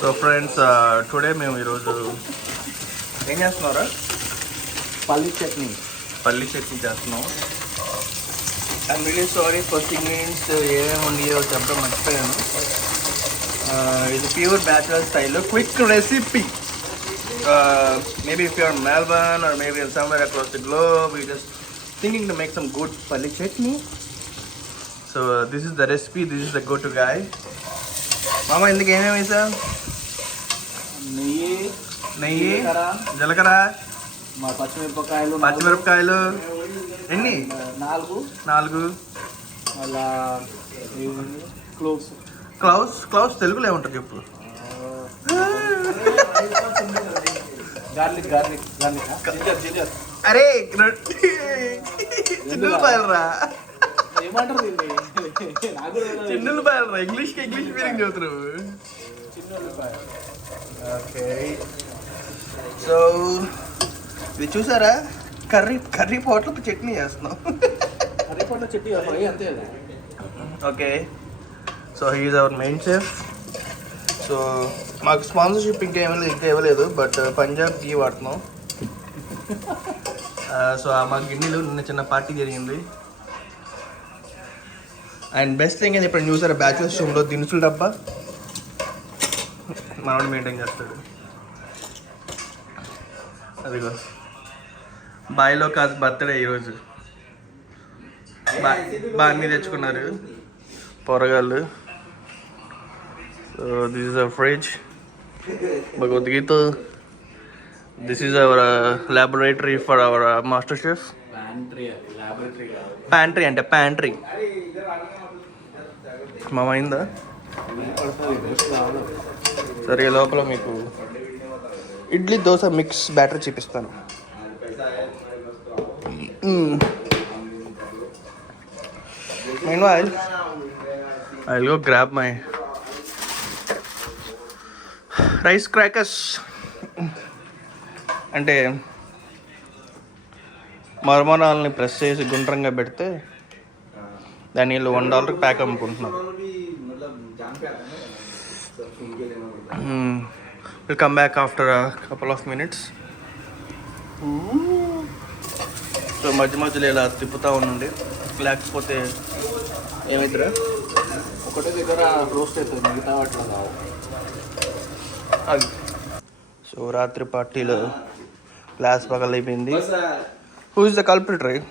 So friends today మేము ఈరోజు ఏం చేస్తున్నారా? పల్లి చట్నీ చేస్తున్నాం. I'm really sorry first ingredients ఏమేమి ఉన్నాయో చెప్పడం మర్చిపోయాను. ఇది pure bachelor style quick recipe. Maybe if you're in Melbourne or maybe somewhere across the globe, we're just thinking to make some good palli chutney. So this is the recipe, this is the go-to guy. Mama, ఇందుకు ఏమేమి వేసా? నెయ్యి, జీలకర్ర, పచ్చిమిరపకాయలు ఎన్ని? 4. అలా క్లౌస్ తెలుగులో ఏముంటుంది చెప్పు? గార్లిక్ అరే చిన్నులపాయలరా, చిన్నులపాయలరా, ఇంగ్లీష్ మీనింగ్ చదువుతున్నావు. ఓకే, సో ఇది చూసారా, కర్రీ పౌడర్తో చట్నీ చేస్తున్నాం. అంతే. Okay, so he is our main chef. So మాకు స్పాన్సర్షిప్ ఇంకా ఇవ్వలేదు, బట్ పంజాబ్ గీ వాడుతున్నాం. సో మా గిన్నెలు నిన్న చిన్న పార్టీ జరిగింది. అండ్ బెస్ట్ థింగ్ అని ఇప్పుడు చూసారా, బ్యాచులర్స్ రూమ్లో దినుసుల డబ్బా మనోడు మెయింటైన్ చేస్తాడు. అదిగో బాయ్లో కాదు బర్త్డే ఈరోజు. బాగా తెచ్చుకున్నారు పొరగాళ్ళు. So this is our fridge, Bhagavad Gita. This is our laboratory for hour master chef. Pantry అంటే ప్యాంట్రీ. మామైందా సరే, లోపల మీకు ఇడ్లీ దోశ మిక్స్ బ్యాటర్ చూపిస్తాను. Meanwhile, I'll go grab my rice crackers. అంటే మరమరాలని ప్రెస్ చేసి గుండ్రంగా పెడితే దాని వీళ్ళు $1 ప్యాక్ అమ్ముకుంటున్నారు. We'll come back after a couple of minutes. So మధ్యలో ఇలా తిప్పుతూ ఉండండి, లేకపోతే ఏమైతురా ఒకటే దగ్గర రోస్ట్ అవుతుంది, మిగతా వాటిలో కావు. అది. సో రాత్రి పార్టీలో గ్లాస్ పగలైపోయింది. Who is the culprit, right?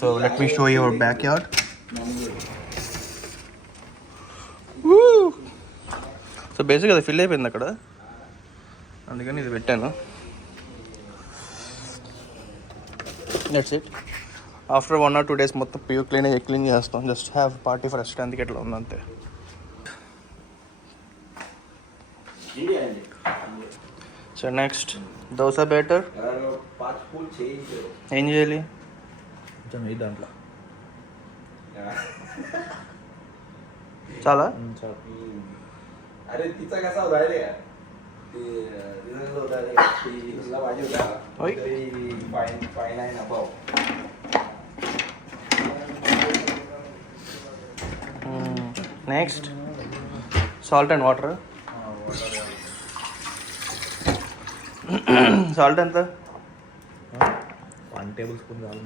So let me show your back yard. So బేసిక్గా అది ఫిల్ అయిపోయింది అక్కడ, అందుకని ఇది పెట్టాను. That's it. After 1 or 2 days మొత్తం క్లీన్ చేస్తాం. జస్ట్ హ్యావ్ పార్టీ ఫర్ రెస్టారెంట్కి ఎట్లా ఉందంతే. సో నెక్స్ట్ దోశ బ్యాటర్ ఏం చేయాలి? దాంట్లో చాలా next salt and water. Salt ఎంత? 1 tablespoon చాలు.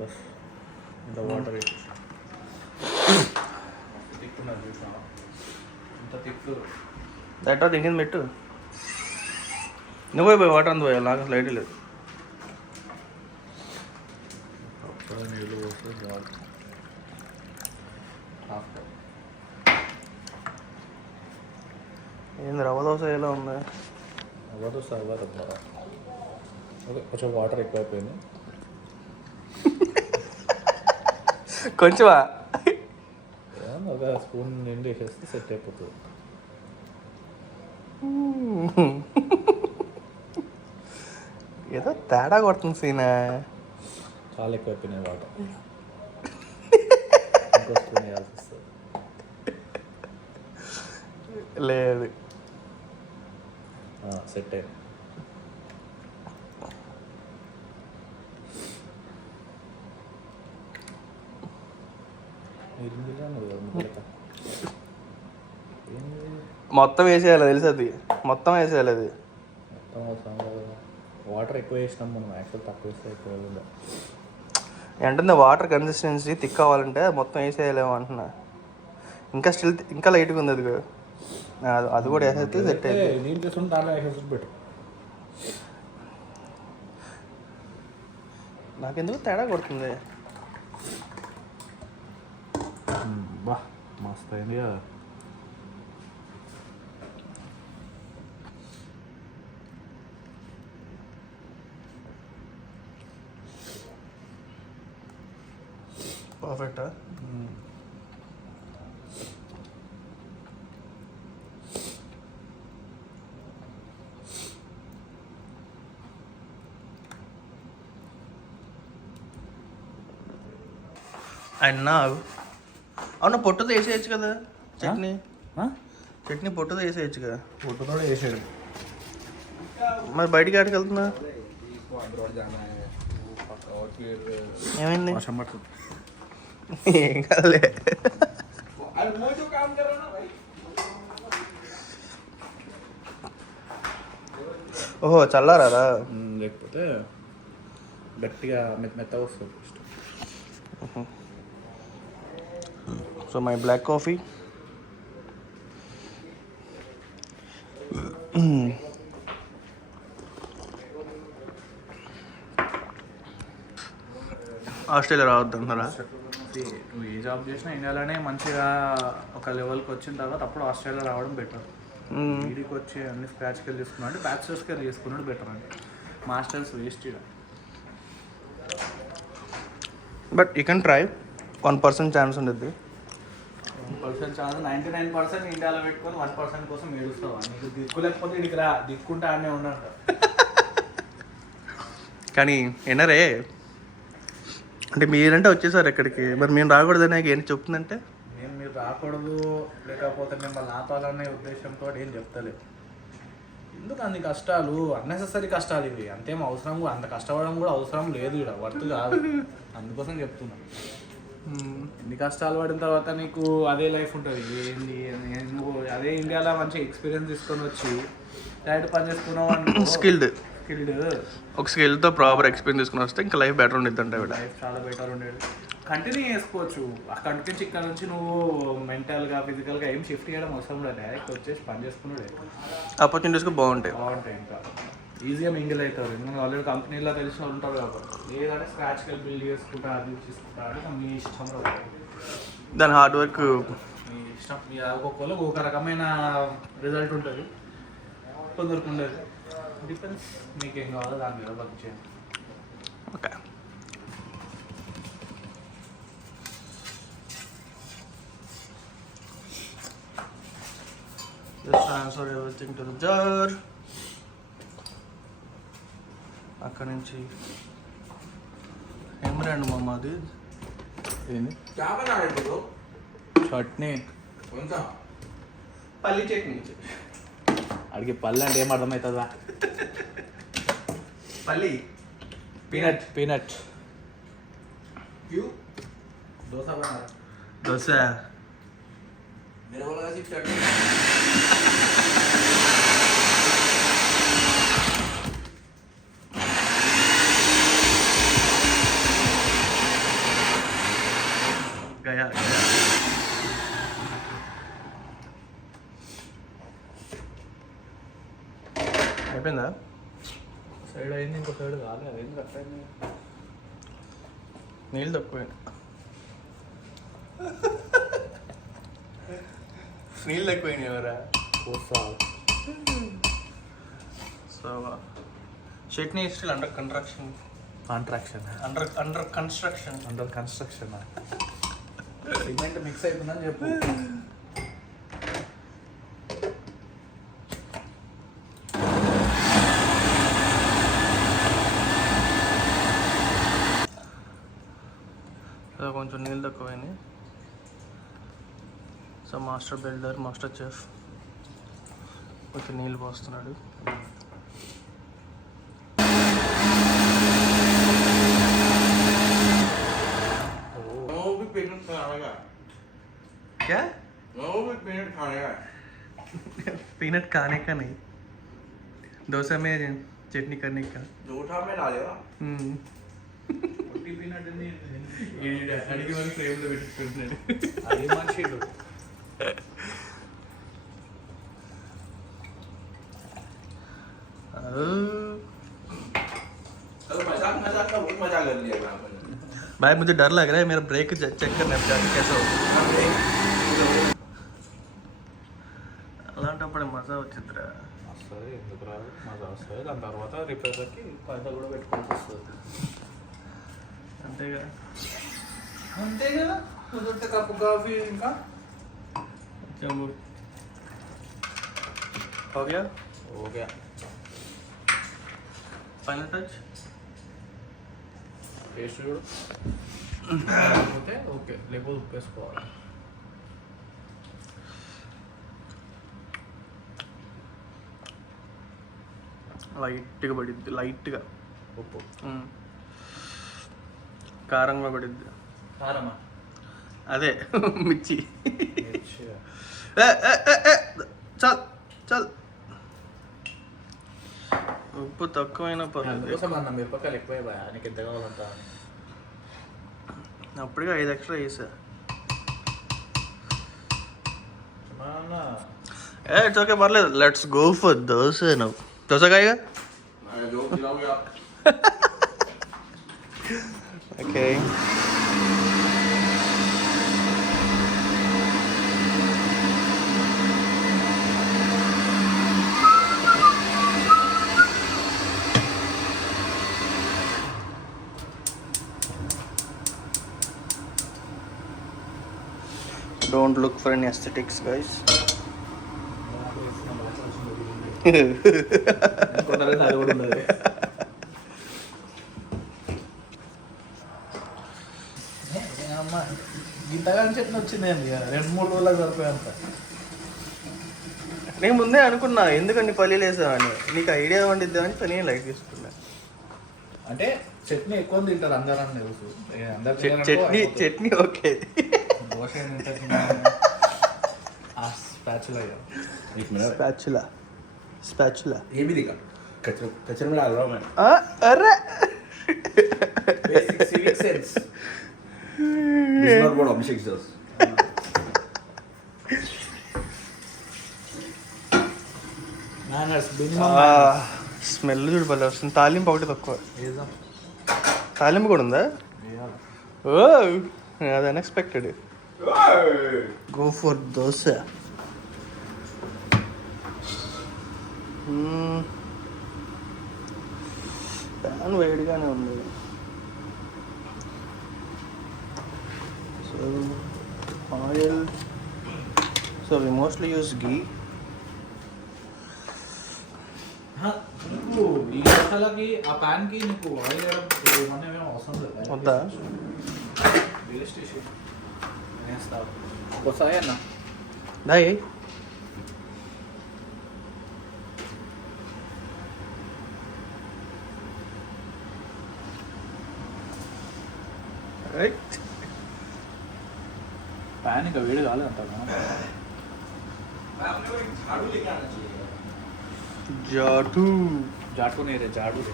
బస్ ఇంత వాటర్ దట్ ఇంకేం పెట్టు. నువ్వే పోయి వాటర్ అంత పోయా, లాగా లైట్ లేదు. నీళ్ళు పోస్తే చాలు. ఏంది రవ్వ దోశ ఎలా ఉంది? రవ్వ దోశ ఓకే, కొంచెం వాటర్ ఎక్కువైపోయింది. కొంచెమా? ఒక స్పూన్ నిండి వేసేస్తే సెట్ అయిపోతుంది. ఏదో తేడా కొడుతుంది సీనా. చాలా ఎక్కువైపోయినాయి వాటర్, ఇంకో స్పూన్ వేయాల్సి వస్తుంది. లేదు సెట్ అయింది. మొత్తం వేసేయాలి తెలుసు, అది మొత్తం వేసేయాలి. అది మొత్తం అవసరం కాదు, వాటర్ ఎక్కువ వేసినాం మనం, యాక్చువల్ తక్కువ వేస్తే ఎక్కువ వేయలేదు. ఏంటంటే వాటర్ కన్సిస్టెన్సీ థిక్ అవ్వాలంటే మొత్తం వేసేయలేము అంటున్నా. ఇంకా లైట్గా ఉంది అది. అది కూడా వేసేస్తే సెట్ అయితే నేను తీసుకుంటే దాంట్లో వేసేసి పెట్టు. నాకెందుకు తేడా కొడుతుంది. బా మస్తు అయింది కదా. పర్ఫెక్టా? అయినా అవును, పొట్టుతో వేసేయచ్చు కదా చట్నీ. చట్నీ పొట్టుతో వేసేయచ్చు కదా. పొట్టుతో వేసాడు. మరి బయటికి ఆడికి వెళ్తున్నా ఏమైంది? వర్షం పడుతుంది. ఏం కాదులే. ఓహో చల్లారా? లేకపోతే గట్టిగా మెత్తగా వస్తుంది. So my black coffee. Australia రావద్దు అంటారా? నువ్వు ఏ జాబ్ చేసినా ఇండియాలోనే మంచిగా ఒక లెవెల్కి వచ్చిన తర్వాత అప్పుడు ఆస్ట్రేలియా రావడం బెటర్. వీడికి వచ్చి అన్ని స్క్రాచ్కి వెళ్ళి తీసుకున్నాడు అంటే బ్యాచిలర్స్కి వెళ్ళి తీసుకున్నాడు బెటర్ అంటే. Masters waste. But you can try. 1% chance ఉండద్ది. 1% ఛాన్స్. 99% ఇండియాలో పెట్టుకొని 1% కోసం ఏడుస్తావా? నీకు దిక్కులేకపోతే ఇక్కడికి రా, దిక్కుంటే ఆడనే ఉన్నట్ట. కానీ ఎన్నరే అంటే మీరంటే వచ్చేసారు ఎక్కడికి, మరి మేము రాకూడదని ఏంటి చెప్తుందంటే? నేను మీరు రాకూడదు లేకపోతే మిమ్మల్ని ఆపాలనే ఉద్దేశంతో ఏం చెప్తలేదు. ఎందుకు అన్ని కష్టాలు, అన్నెసెసరీ కష్టాలు ఇవి. అంతేం అవసరం, అంత కష్టపడడం కూడా అవసరం లేదు ఇక్కడ, వర్త్ కాదు. అందుకోసం చెప్తున్నా. ఎన్ని కష్టాలు పడిన తర్వాత నీకు అదే లైఫ్ ఉంటుంది. ఏంది నువ్వు అదే ఇండియాలో మంచి ఎక్స్పీరియన్స్ తీసుకొని వచ్చి డైరెక్ట్ పని చేసుకున్నావు. స్కిల్డ్ ఒక స్కిల్తో ప్రాపర్ ఎక్స్పీరియన్స్ తీసుకుని వస్తే ఇంకా లైఫ్ బెటర్ ఉండేది. అంటే లైఫ్ చాలా బెటర్ ఉండేది. కంటిన్యూ చేసుకోవచ్చు. అక్కడి నుంచి ఇక్కడ నుంచి నువ్వు మెంటల్గా ఫిజికల్గా ఏం షిఫ్ట్ చేయడం అవసరం లేదు. డైరెక్ట్ వచ్చేసి పని చేసుకున్నాడు. ఆపర్చునిటీస్ బాగుంటాయి. ఇంకా ఈజీగా మింగిల్ అవుతారు. ఎందుకంటే ఆల్రెడీ కంపెనీలో తెలిసిన వాళ్ళు ఉంటారు కాబట్టి. లేదంటే స్క్రాచ్కి బిల్డ్ చేసుకుంటా, అది చేసుకుంటా అంటే మీ ఇష్టం రాదు. దాని హార్డ్ వర్క్ మీ ఇష్టం. మీ ఒక్కొక్కరు ఒక రకమైన రిజల్ట్ ఉంటుంది, కొందరికి ఉండదు. డిపెండ్స్ మీకేం కావాలో దాని మీద వర్క్ చేయండి. Okay. Just transfer everything to the jar. అక్కడి నుంచి ఏం రండి మమ్మ అది ఏంది? చట్నీ, పల్లి చట్నీ. అడిగి పల్లి అంటే ఏం అర్థమవుతుందా? పల్లి పీనట్. దోశ. గయా అయిపోయిందా? సైడ్ అయింది, ఇంకో సైడ్ కాలేదు. అదేంటి కరెక్ట్ అయింది. నీళ్ళు తక్కువ. నీళ్ళు తక్కువైనాయి ఎవరా? So chutney still under construction. Cement mix అయిపోయిందని చెప్పు. కొంచెం నీళ్ళు తక్కువైనాయి. So master builder, master chef కొంచెం నీళ్ళు పోస్తున్నాడు. क्या वो भी पीनट खाने का पीनट खाने का नहीं, डोसा में चटनी करने का. जूठा में डालेगा Hmm. పుట్టి పీనట్ అడిగి మన ఫ్రేమ్లో పెట్టుకుంటున్నాడు. అది మనిషి मजाक मजाक का बहुत मजा कर लिया आपने. भाई मुझे डर लग रहा है, मेरा ब्रेक चेक करना है जाके कैसा होगा. అలాంటప్పుడు మజా వచ్చిందిరా. వస్తుంది ఎందుకు రాదు మజా వస్తుంది. దాని తర్వాత రిపేర్కి పైసలు కూడా పెట్టుకోవాల్సి వస్తుంది. అంతేగా అంతే కదా. కుదిరితే కప్పు కాఫీ ఇంకా चलो हो गया. Okay final touch. టేస్ట్ చూడు. లేకపోతే ఓకే లేకపోతే ఉప్పు వేసుకోవాలి. లైట్గా పడిద్ది, లైట్గా ఉప్పు కారంగా పడిద్ది. కారమా అదే మిర్చి. మిర్చి చల్ చల్ ఉప్పు తక్కువైనా పర్లేదు. అందుకోసం అన్న మిరపకాయలు ఎక్కువ బాగా నీకు ఎంత కావాలంత. అప్పటికే 5 ఎక్స్ట్రా వేసా. ఇట్స్ ఓకే పర్లేదు. Let's go for dosa now. Dosa కాయగా okay. Don't look for any aesthetics, guys. గీతగాని చెట్టు వచ్చింది 2-3 రోజులకు సరిపోయేంత. నేను ముందే అనుకున్నా ఎందుకండి పల్లీలు వేసామని, నీకు ఐడియా వండిద్దామని పని లైట్ తీసుకున్నా. అంటే చట్నీ ఎక్కువ తింటారు అందరూ అని తెలుసు. చట్నీ చట్నీ ఓకే. దోశ స్పాచులా స్పాచులా ये भी दिखा कचरे में डाल रहा हूँ मैं. अरे Basic civic sense. This is not what Abhishek does. Manners, minimum smell చూడు భలే వస్తుంది. తాలింపు ఒకటి తక్కువ. manners. తాలింపు కూడా ఉందా? Yeah. ఓ అది అన్ఎక్స్పెక్టెడ్. Go for dosa. ప్యాన్ వేడిగానే ఉంది. So oil, so we mostly use గీ. నీకు ఈ మసాలాకి ఆ ప్యాన్ కి నీకు ఆయిల్ వేయడం ఏమన్నా ఏమో అవసరం లేదు. వద్దా? వేస్ట్ చేసి వేస్తావు ఒకసారి అన్న. దాయి రైట్. ప్యాన్ ఇంకా వేడి కాలేదు అంటాను. జాడు जाटू नहीं रे झाड़ू रे.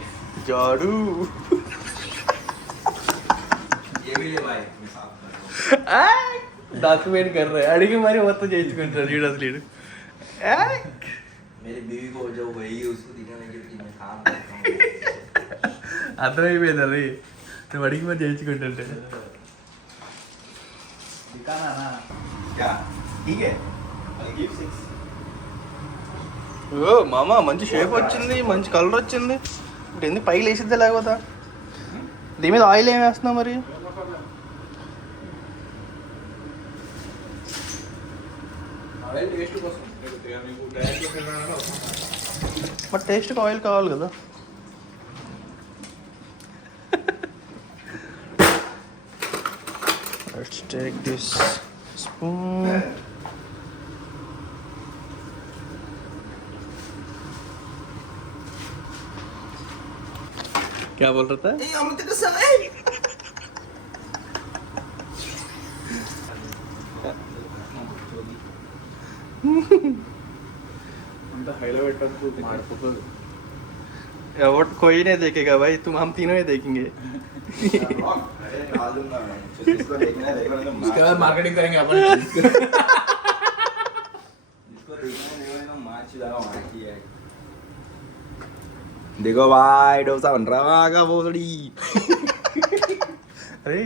జాడు. ये भी ले भाई मैं साफ कर रहा డాక్యుమెంట్ कर रहे అడిగి మరి మొత్తం చేయించుకుంటారు వీడు అసలు వీడు. हूं. मेरी बीवी को जो वही है उसको दिखाने के लिए मैं काम करता हूं. అర్థమైపోయింది అది నువ్వు అడిగి మరి చేయించుకుంటుంటే. दिखाना ना. क्या ठीक है आई गिव 6. ఓ మామ మంచి షేప్ వచ్చింది, మంచి కలర్ వచ్చింది. ఇప్పుడు ఎందుకు పైకి లేచిద్దా లేకపోతే? దీని మీద ఆయిల్ ఏం వేస్తున్నావు మరి? ఆయిల్ టేస్ట్ కోసం నీకు డైరెక్ట్ మరి టేస్ట్కి ఆయిల్ కావాలి కదా. Let's take this spoon. क्या बोल रहा था? अमृत का समय హైలో పెట్టద్దు మాడిపోతుంది. कोई नहीं देखेगा भाई, तुम हम तीनों ही देखेंगे. उसके बाद मार्केटिंग करेंगे अपन. देखो भाई डोसा बन रहा है बोसड़ी. अरे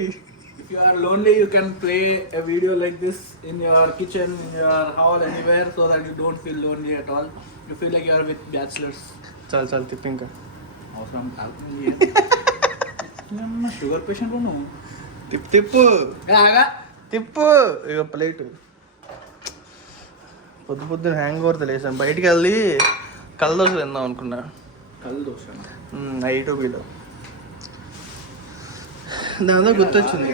If you are lonely, you can play a video like this in your kitchen, in your hall, anywhere, so that you don't feel lonely at all. You feel like you are with bachelors. चल चल टिपिंग का అవసరం కాదు. Sugar patient నువ్వు. తిప్పు తిప్పు ఆగా తిప్పు. ఇక ప్లేట్ పొద్దున hang over తెలిసాను. బయటికి వెళ్ళి కళ్ళు దోశ తిందాం అనుకున్నా. కళ్ళు దోశ నైట్ వీలో దాంతో గుర్తొచ్చింది.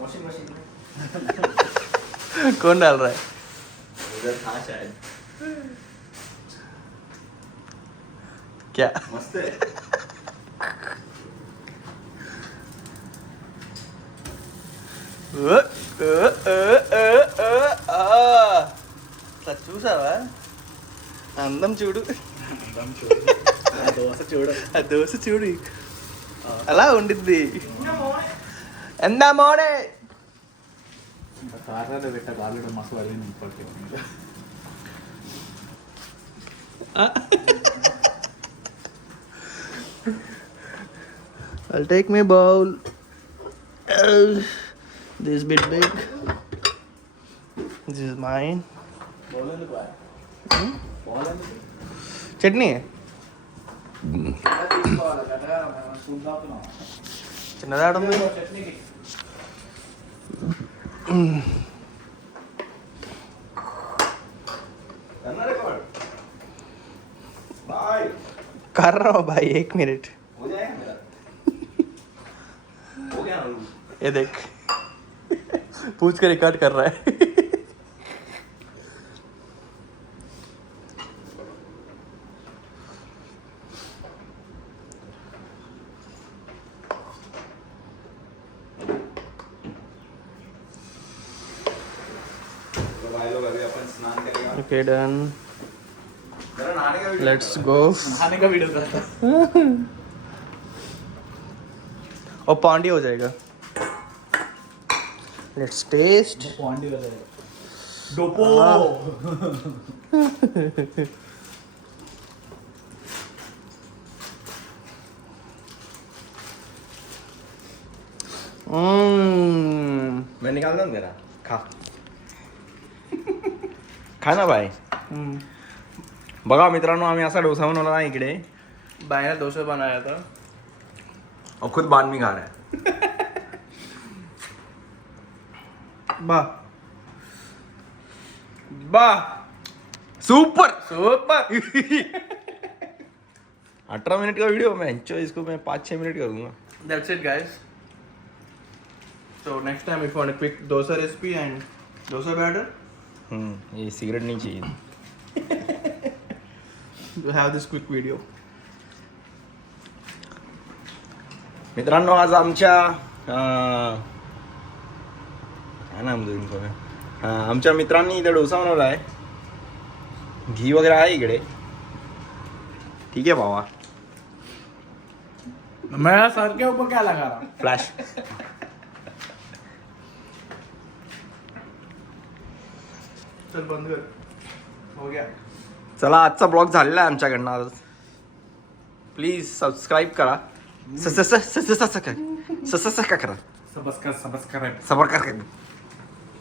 वॉशिंग मशीन में कौन डाल रहा है? उधर था शायद. क्या मस्त है. అట్లా చూసావా? అందం చూడు, దోశ చూడు. ఆ దోశ చూడు అలా ఉండిద్ది. ఎందా మోడే ఇంకా కార్లో పెట్ట కాళ్ళు మస్తు వెళ్ళింది ఇప్పటికే. I'll take my bowl. This bit big. This is mine. పోలేందుకు పోలేందుకు చట్నీ తీసుకోవాలి కదా, మనం చూద్దాం. చిన్నదాడు ఉంది. చట్నీకి करना रिकॉर्ड. बाय. कर रहा हूँ भाई, 1 मिनट. हो जाएगा मेरा. हो गया ना. ये देख पूछ कर रिकॉर्ड कर रहा है. तो भाई लोग अभी अपन स्नान करेंगे. Okay, done. जरा नहाने का वीडियो. Let's go. नहाने का वीडियो करता. और पांडी हो जाएगा. Let's taste. पांडी हो जाएगा. डोपो. मैं निकाल दूँ तेरा. खा. खा ना भाई. बघा मित्रांनो, आम्ही असा डोसा बनवला ना इकडे भाई ने डोसा बनाया था और खुद बाद में खा रहा है. वाह वाह सुपर. सुपर. 18 मिनट का वीडियो मैं इसको मैं 5-6 मिनट करूँगा. That's it, guys. So next time, if you want a quick dosa recipe and dosa batter, ये सिगरेट नहीं चाहिए. you have this quick video. मित्रांनो, आज आमच्या काय नाम देऊ इनको मैं. आमच्या मित्रांनी इथे डोसा बनवला आहे. घी वगैरे आहे इकडे. ठीक है भावा. मेरा सर के ऊपर क्या लगा रहा? फ्लॅश. चल बंद कर. हो गया. चला, आजचा ब्लॉग झालेला आहे आमच्याकडनं. आज प्लीज सबस्क्राईब करा. करा सबस्क्राइब. सबर करा.